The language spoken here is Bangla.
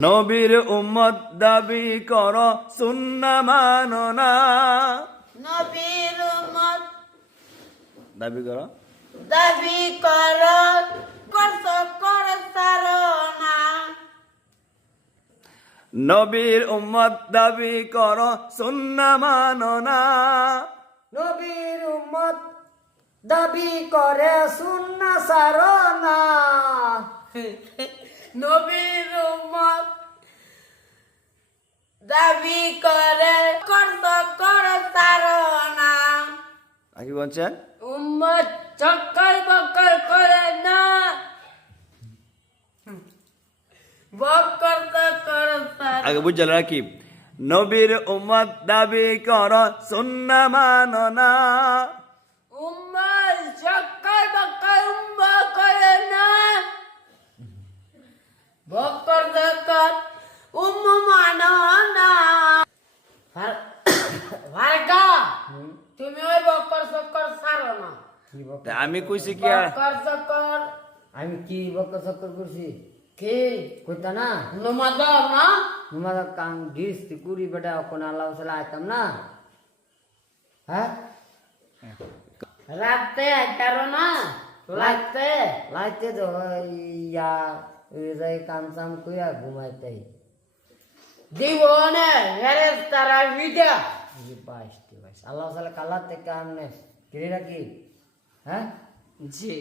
নবীর উম্মত দাবি কর সুন্না মানো না। নবীর উম্মত দাবি কর দাবি কর করছ কর সারো না। নবীর উম্মত দাবি কর সুন্না মানো না। নবীর উম্মত দাবি করে সুন্নাহ সারো না। নবীর উম্মত দাবি করে করছ কর সারো না। কি বলছেন? উম্মত চক্কর বক্কর করে না, বক্কর চক্কর সারো। আগে বুঝে রাখি, নবীর উম্মত দাবি কর সুন্না মানো না। উম্মত চক্কর বক্কর করে না, বক্কর চক্কর মানো না। ভার্গা তুমি ওই বক্কর চক্কর সারো না। কি বক তা আমি কইছি কি বক্কর চক্কর আমি কি বকর চক্কর করছি কি কইতা না নমাজ না তোমার কাম ডিস কুড়ি বেটা কোন আল্লাহ সাল্লাহ আইতাম না। হ্যাঁ রাতে আইতারো না লাগতে লাইতে তো ইয়া ওই কাম সাম কইয়া ঘুমাইতে জীবনে হেরে তারা বিদা বাইশ আল্লাহ সাল্লাহ কাল্লা থেকে আমনে কিনে রাখি। হ্যাঁ জি